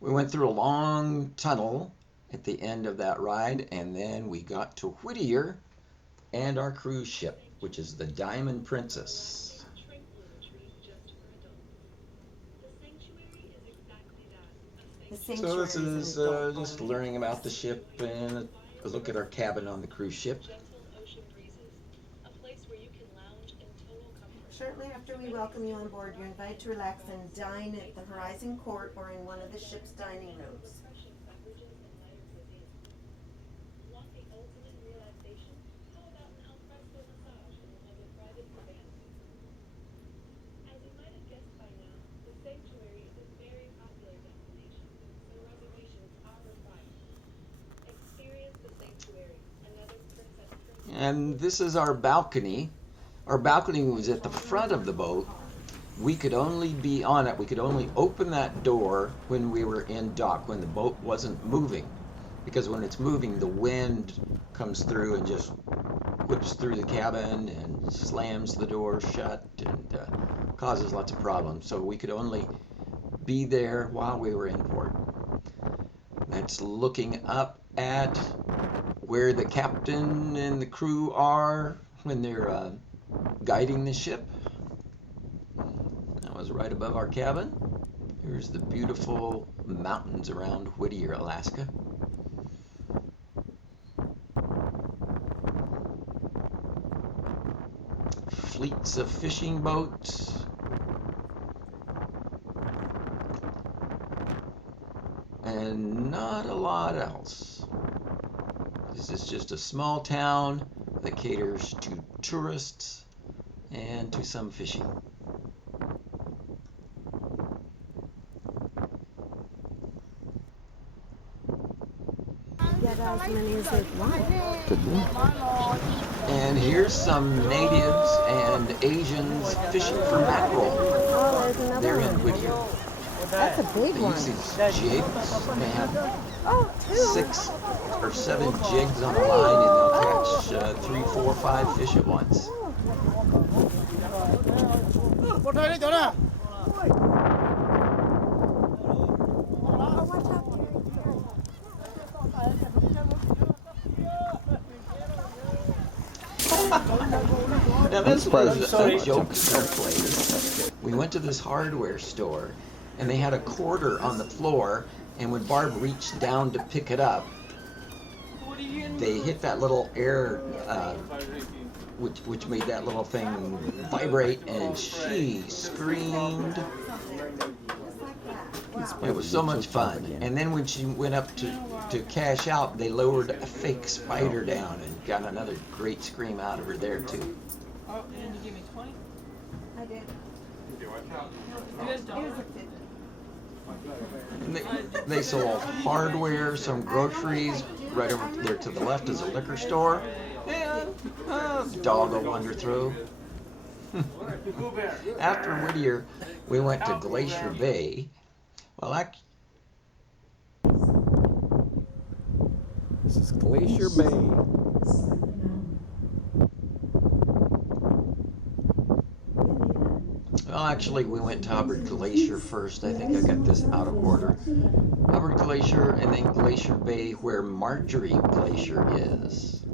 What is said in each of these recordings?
We went through a long tunnel at the end of that ride, and then we got to Whittier and our cruise ship, which is the Diamond Princess. The So this sanctuary is an is adult just only. learning about the ship and a look at our cabin on the cruise ship. Shortly after we welcome you on board, you're invited to relax and dine at the Horizon Court or in one of the ship's dining rooms. And this is our balcony. Our balcony was at the front of the boat. We could only be on it, we could only open that door when we were in dock, when the boat wasn't moving. Because when it's moving, the wind comes through and just whips through the cabin and slams the door shut and causes lots of problems. So we could only be there while we were in port. That's looking up at where the captain and the crew are when they're guiding the ship. That was right above our cabin. Here's the beautiful mountains around Whittier, Alaska. Fleets of fishing boats. And not a lot else. This is just a small town that caters to tourists and to some fishing. Yeah, guys, my name is Good one. And here's some natives and Asians fishing for mackerel. Oh, there's another They're in one. Whittier. That's a big They one. use these jigs. They have Oh, two. 6 or 7 jigs on a line, and they'll catch 3, 4, 5 fish at once. Now this was a joke someplace. We went to this hardware store, and they had a quarter on the floor, and when Barb reached down to pick it up, they hit that little air, which made that little thing vibrate, and she screamed. It was so much fun. And then when she went up to cash out, they lowered a fake spider down and got another great scream out of her there too. Oh, and you give me 20? I did. Here's $1. And they sold hardware, some groceries. Right over there to the left is a liquor store, and a dog will wander through. After Whittier, we went to Glacier Bay. Well, This is Glacier Bay. actually, we went to Hubbard Glacier first. I think I got this out of order. Hubbard Glacier and then Glacier Bay, where Marjorie Glacier is.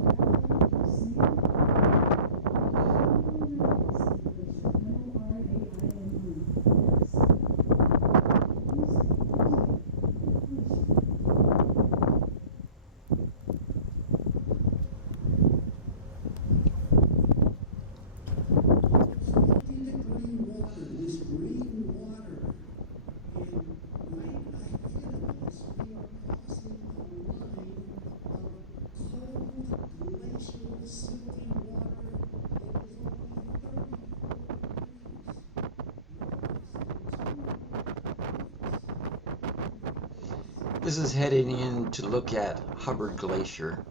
This is heading in to look at Hubbard Glacier.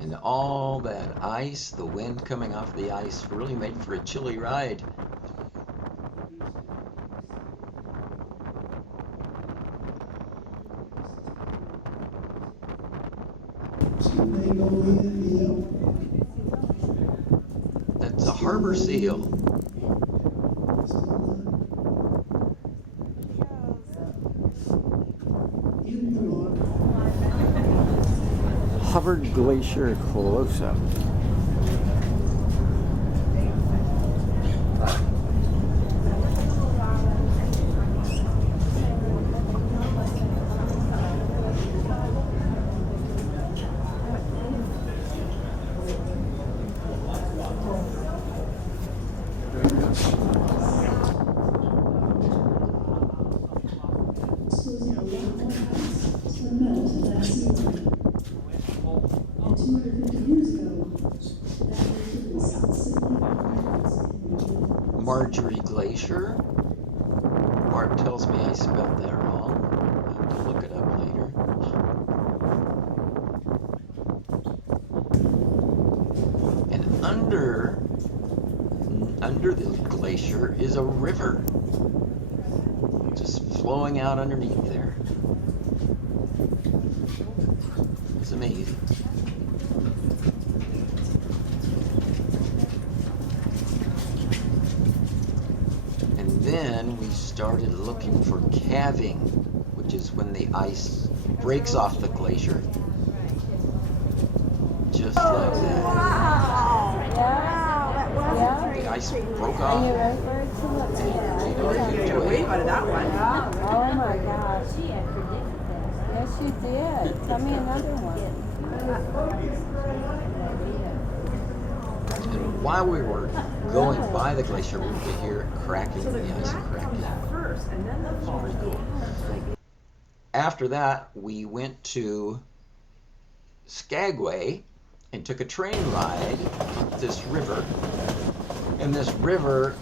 And all that ice, the wind coming off the ice, really made for a chilly ride. That's a harbor seal. Hubbard Glacier close-up. Marjorie Glacier. Bart tells me I spelled that wrong. I'll have to look it up later. And under the glacier is a river, just flowing out underneath there. It's amazing. And then we started looking for calving, which is when the ice breaks off the glacier. Just like that. The ice broke off. Way out of that one. Oh my gosh. Yes, you did. Tell me another one. And while we were going by the glacier, we could hear it cracking, the ice cracking. First, and then the fall. Very cool. After that, we went to Skagway and took a train ride up this river. And this river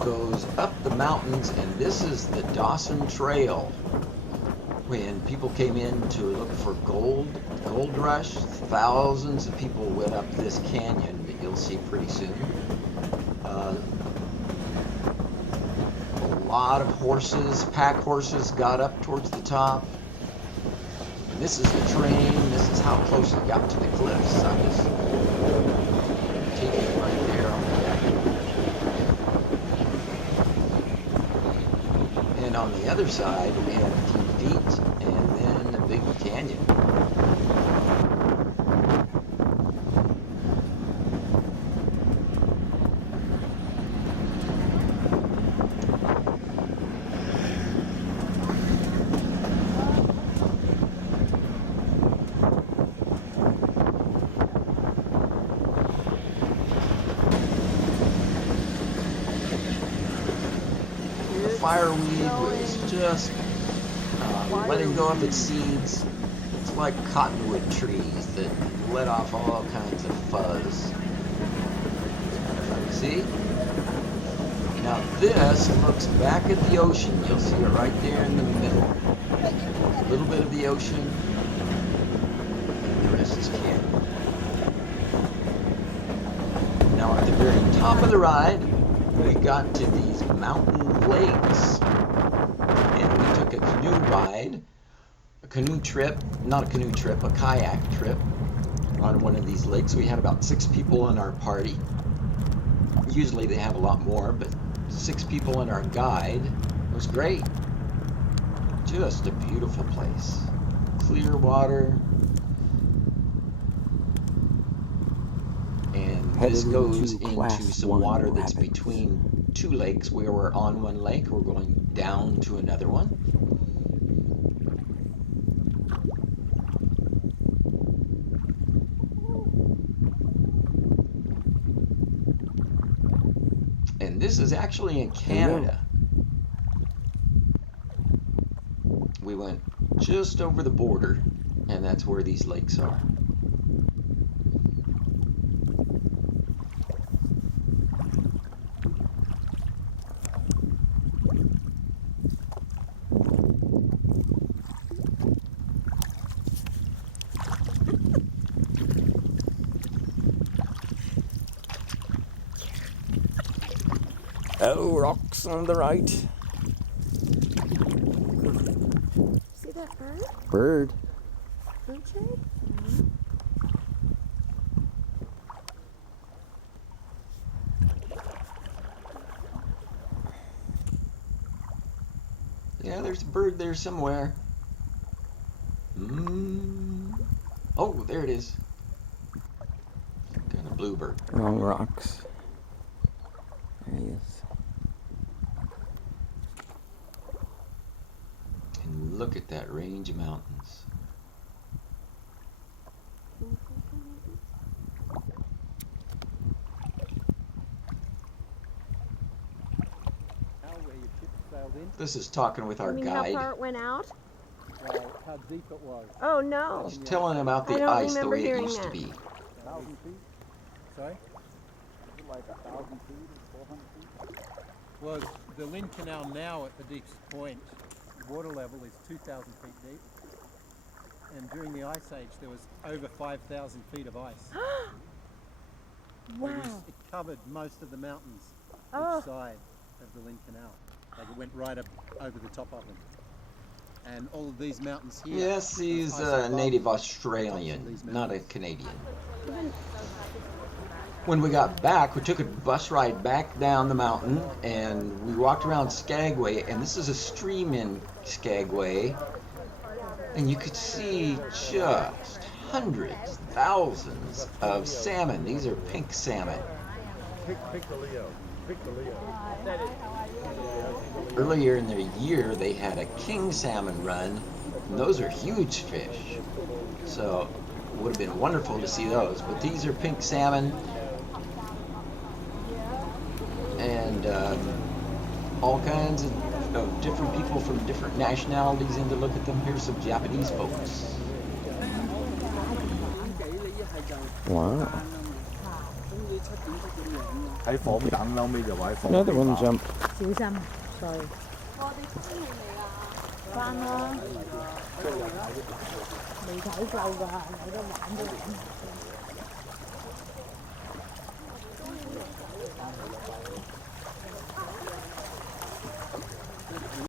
goes up the mountains, and this is the Dawson Trail. When people came in to look for gold rush, thousands of people went up this canyon that you'll see pretty soon. A lot of horses, pack horses, got up towards the top. And this is the train. This is how close it got to the cliffs. I was taking it right there on the back. And on the other side, we had a few feet and then a big canyon. Fireweed was just letting go of its seeds. It's like cottonwood trees that let off all kinds of fuzz. See? Now this looks back at the ocean. You'll see it right there in the middle. A little bit of the ocean, and the rest is canyon. Now at the very top of the ride, we got to these mountain lakes, and we took a canoe ride, a kayak trip on one of these lakes. We had about 6 people in our party. Usually they have a lot more, but 6 people in our guide. It was great. Just a beautiful place. Clear water. And this goes into some water that's between 2 lakes. We were on one lake, we're going down to another one. And this is actually in Canada. We went just over the border, and that's where these lakes are. Oh, rocks on the right. See that bird? Bird. Bird shade? Yeah, there's a bird there somewhere. Oh, there it is. Some kind of bluebird. Long rocks. There he is. And look at that range of mountains. Where your ship sailed in, This is talking with our You mean guide. how far it went out? how deep it was. Oh I no. was telling him about I the don't ice the remember way it hearing used to that. be. 1,000 feet? Sorry? Is it like 1,000 feet or 400 feet? Well, the Lynn Canal now at the deepest point, water level is 2,000 feet deep. And during the Ice Age, there was over 5,000 feet of ice. Wow. It covered most of the mountains Oh. each side of the Lynn Canal. Like it went right up over the top of them. And all of these mountains here. Yes, he's ice a above native the tops Australian, of these not a mountains. Canadian. When we got back, we took a bus ride back down the mountain and we walked around Skagway, and this is a stream in Skagway, and you could see just hundreds, thousands of salmon. These are pink salmon. Pick the Leo. Pick the Leo. Earlier in the year, they had a king salmon run, and those are huge fish. So it would have been wonderful to see those. But these are pink salmon, and all kinds of different people from different nationalities in to look at them. Here's some Japanese folks. Wow. 喺房等後尾就話喺房。 Another one jumped. 小心，sorry。翻啦，未睇夠㗎，有得玩都玩。